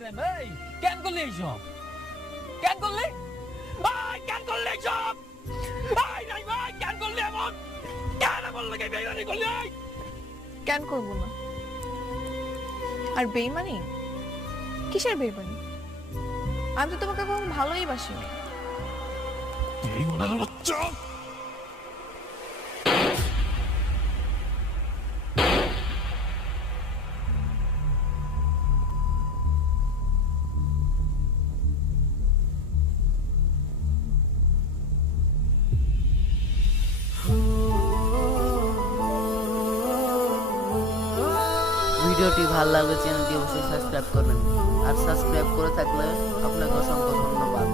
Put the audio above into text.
এই কেন করলি এইসব? কেন করলি? কেন করলি এইসব? নাই ভাই, কেন করলি এমন? কেন এমন লাগে বেইমানি করলি? কেন করবো না? আর বেইমানি? কিসের বেইমানি? আমি তো তোমাকে কখনো ভালোই বাসিনি। এই মনে হলো চোখ। ভিডিওটি ভালো লাগলে চ্যানেলটি অবশ্যই সাবস্ক্রাইব করবেন, আর সাবস্ক্রাইব করে থাকলে আপনাকে অসংখ্য ধন্যবাদ।